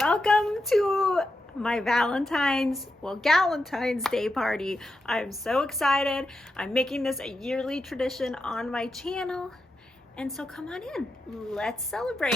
Welcome to my Galentine's Day party. I'm so excited. I'm making this a yearly tradition on my channel. And so come on in, let's celebrate.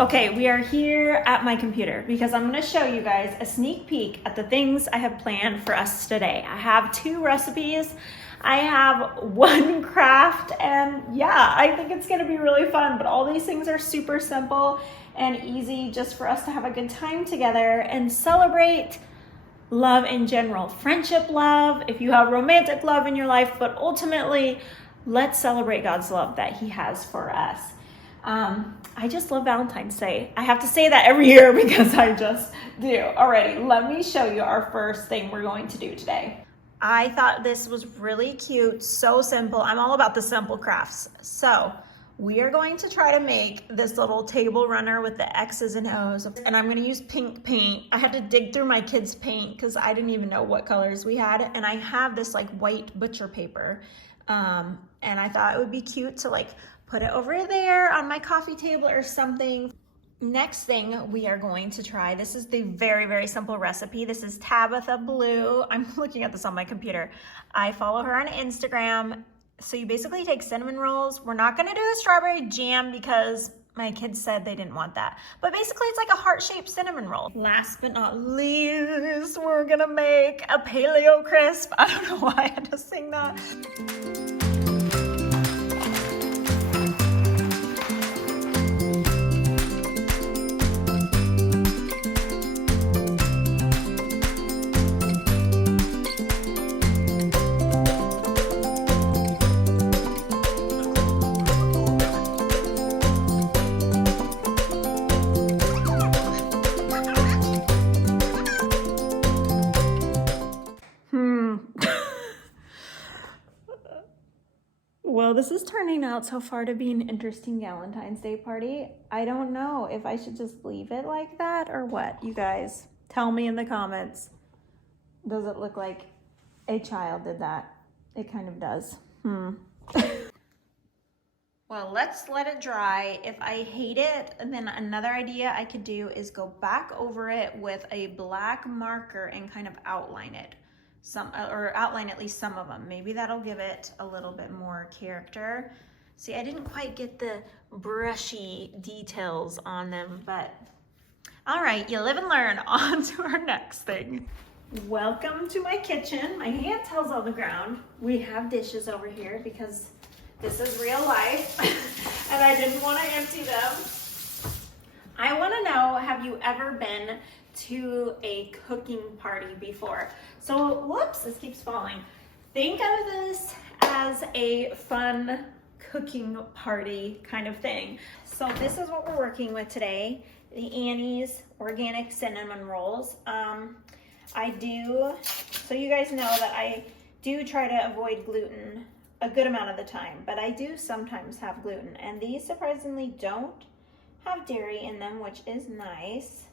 Okay, we are here at my computer because I'm gonna show you guys a sneak peek at the things I have planned for us today. I have 2 recipes, I have 1 craft, and yeah, I think it's gonna be really fun, but all these things are super simple and easy just for us to have a good time together and celebrate love in general. Friendship love, if you have romantic love in your life, but ultimately, let's celebrate God's love that He has for us. I just love Valentine's Day. I have to say that every year because I just do. Alrighty, let me show you our first thing we're going to do today. I thought this was really cute, so simple. I'm all about the simple crafts. So we are going to try to make this little table runner with the X's and O's, and I'm gonna use pink paint. I had to dig through my kids' paint because I didn't even know what colors we had, and I have this like white butcher paper, and I thought it would be cute to like put it over there on my coffee table or something. Next thing we are going to try, this is the very, very simple recipe. This is Tabitha Blue. I'm looking at this on my computer. I follow her on Instagram. So you basically take cinnamon rolls. We're not gonna do the strawberry jam because my kids said they didn't want that. But basically it's like a heart-shaped cinnamon roll. Last but not least, we're gonna make a paleo crisp. I don't know why I had to sing that. Well, this is turning out so far to be an interesting Galentine's Day party. I don't know if I should just leave it like that or what. You guys, tell me in the comments. Does it look like a child did that? It kind of does. Well, let's let it dry. If I hate it, then another idea I could do is go back over it with a black marker and kind of outline it. Or outline at least some of them. Maybe that'll give it a little bit more character. See, I didn't quite get the brushy details on them, but all right, you live and learn. On to our next thing. Welcome to my kitchen. My handheld on the ground. We have dishes over here because this is real life and I didn't want to empty them. I want to know, have you ever been to a cooking party before? So, whoops, this keeps falling. Think of this as a fun cooking party kind of thing. So this is what we're working with today, the Annie's organic cinnamon rolls. So you guys know that I do try to avoid gluten a good amount of the time, but I do sometimes have gluten, and these surprisingly don't have dairy in them, which is nice.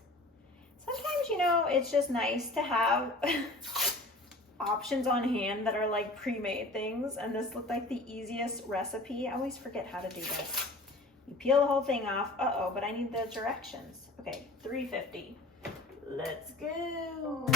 Sometimes, you know, it's just nice to have options on hand that are like pre-made things, and this looked like the easiest recipe. I always forget how to do this. You peel the whole thing off. Uh-oh, but I need the directions. Okay, 350. Let's go.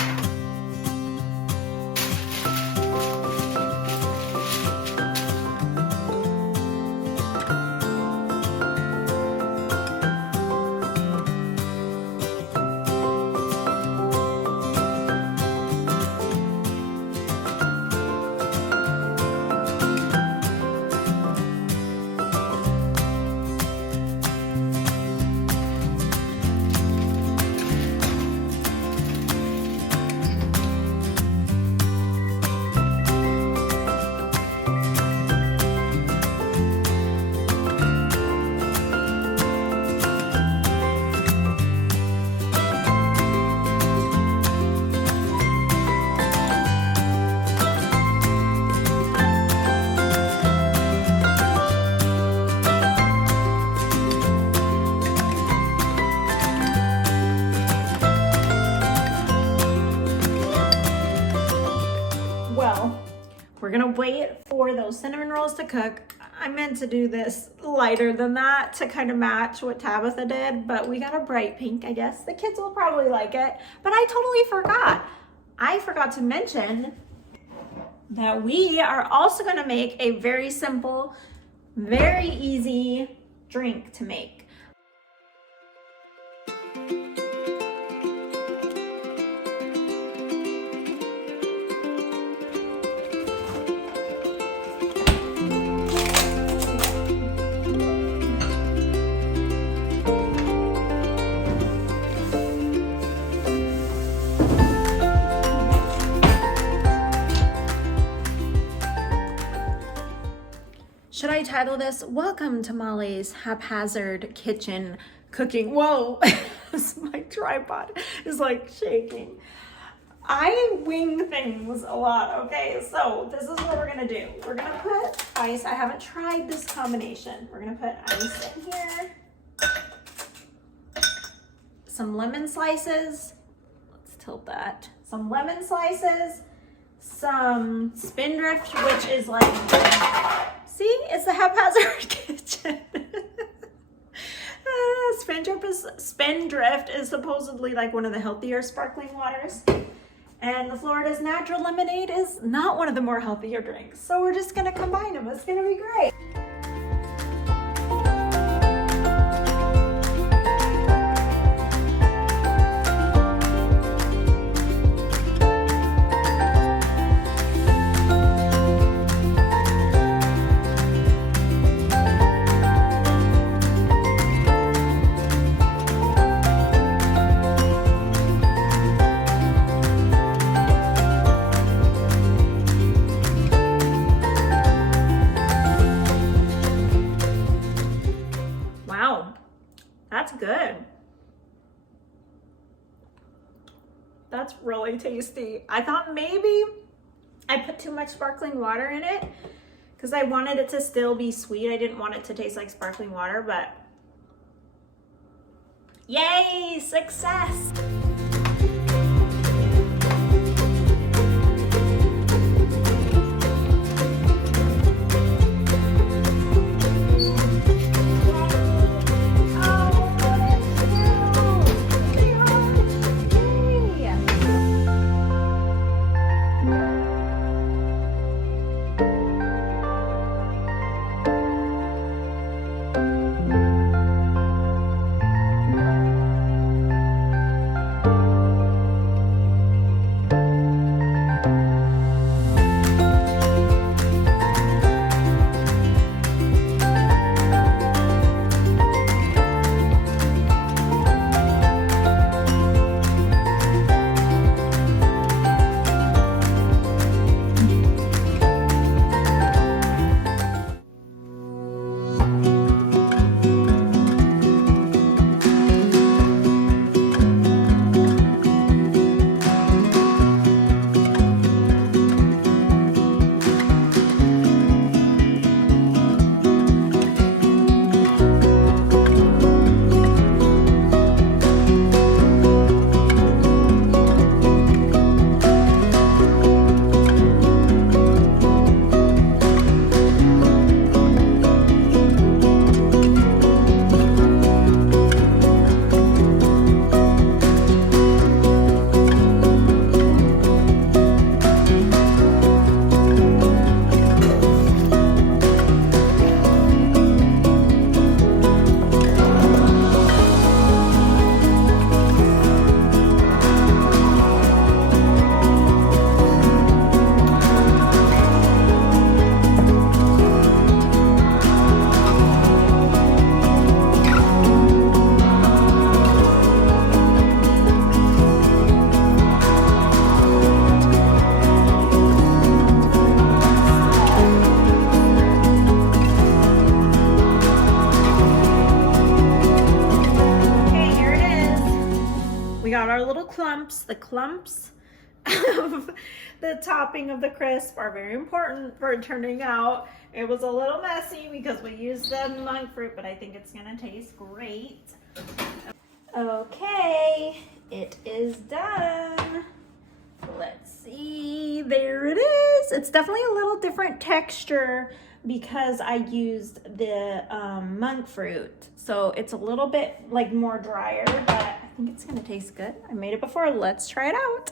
We're gonna wait for those cinnamon rolls to cook. I meant to do this lighter than that to kind of match what Tabitha did, but we got a bright pink, I guess. The kids will probably like it, but I totally forgot. I forgot to mention that we are also gonna make a very simple, very easy drink to make. Should I title this, Welcome to Molly's Haphazard Kitchen Cooking? Whoa, my tripod is like shaking. I wing things a lot, okay? So this is what we're gonna do. We're gonna put ice. I haven't tried this combination. We're gonna put ice in here. Some lemon slices. Let's tilt that. Some lemon slices. Some Spindrift, which is like, see, it's the haphazard kitchen. Spindrift is supposedly like one of the healthier sparkling waters. And the Florida's Natural Lemonade is not one of the more healthier drinks. So we're just gonna combine them. It's gonna be great. That's good. That's really tasty. I thought maybe I put too much sparkling water in it because I wanted it to still be sweet. I didn't want it to taste like sparkling water, but yay, success. The clumps of the topping of the crisp are very important for it turning out. It was a little messy because we used the monk fruit, but I think it's gonna taste great. Okay, it is done. Let's see, there it is. It's definitely a little different texture because I used the monk fruit. So it's a little bit like more drier, but I think it's gonna taste good. I made it before, let's try it out.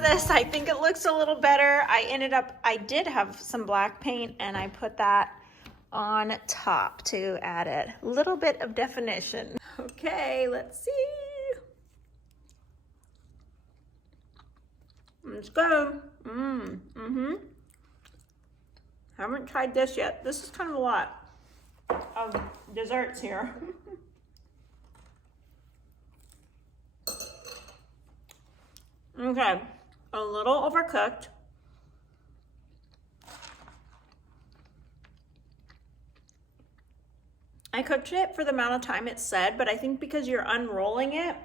This, I think it looks a little better. I did have some black paint and I put that on top to add a little bit of definition. Okay, let's see. Let's go. Haven't tried this yet. This is kind of a lot of desserts here. Okay. A little overcooked. I cooked it for the amount of time it said, but I think because you're unrolling it,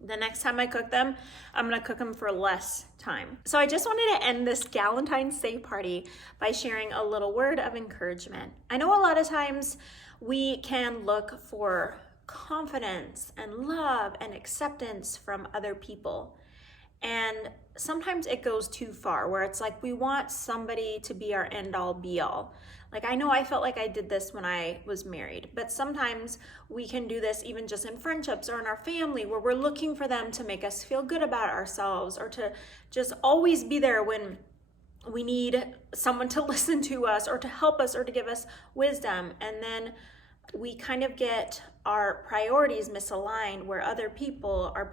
the next time I cook them, I'm gonna cook them for less time. So I just wanted to end this Galentine's Day party by sharing a little word of encouragement. I know a lot of times we can look for confidence and love and acceptance from other people. And sometimes it goes too far where it's like we want somebody to be our end all be all. Like I know I felt like I did this when I was married, but sometimes we can do this even just in friendships or in our family where we're looking for them to make us feel good about ourselves or to just always be there when we need someone to listen to us or to help us or to give us wisdom. And then we kind of get our priorities misaligned where other people are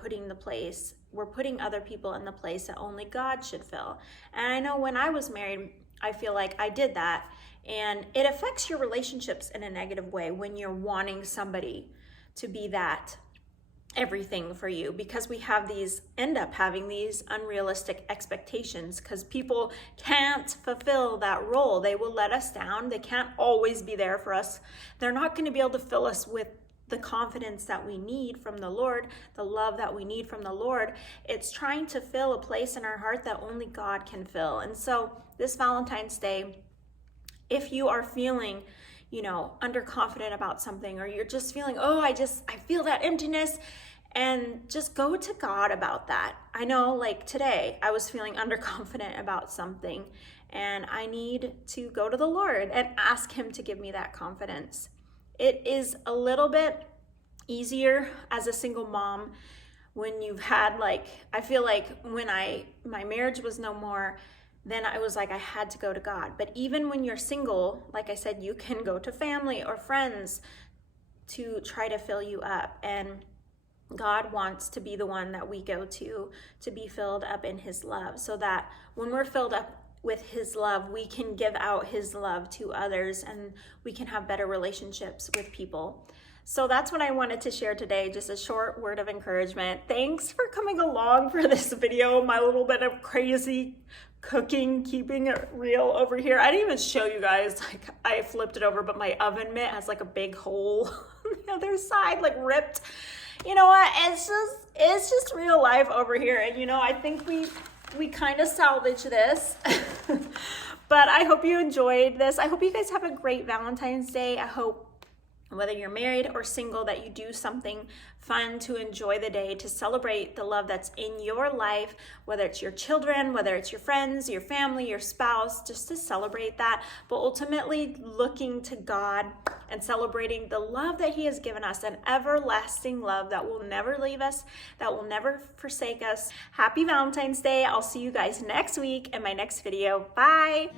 we're putting other people in the place that only God should fill. And I know when I was married, I feel like I did that. And it affects your relationships in a negative way when you're wanting somebody to be that everything for you, because we end up having these unrealistic expectations because people can't fulfill that role. They will let us down. They can't always be there for us. They're not going to be able to fill us with the confidence that we need from the Lord, the love that we need from the Lord. It's trying to fill a place in our heart that only God can fill. And so this Valentine's Day, if you are feeling, underconfident about something, or you're just feeling, I feel that emptiness, and just go to God about that. I know like today I was feeling underconfident about something and I need to go to the Lord and ask Him to give me that confidence. It is a little bit easier as a single mom when you've had I feel like when my marriage was no more, then I was like, I had to go to God. But even when you're single, like I said, you can go to family or friends to try to fill you up. And God wants to be the one that we go to be filled up in His love, so that when we're filled up with His love, we can give out His love to others and we can have better relationships with people. So that's what I wanted to share today, just a short word of encouragement. Thanks for coming along for this video, my little bit of crazy cooking, keeping it real over here. I didn't even show you guys, I flipped it over, but my oven mitt has a big hole on the other side, ripped. You know what, it's just real life over here. And I think we kind of salvage this. But I hope you enjoyed this. I hope you guys have a great Valentine's Day. I hope whether you're married or single that you do something fun to enjoy the day, to celebrate the love that's in your life, whether it's your children, whether it's your friends, your family, your spouse, just to celebrate that, but ultimately looking to God and celebrating the love that He has given us, an everlasting love that will never leave us, that will never forsake us. Happy Valentine's Day. I'll see you guys next week in my next video. Bye.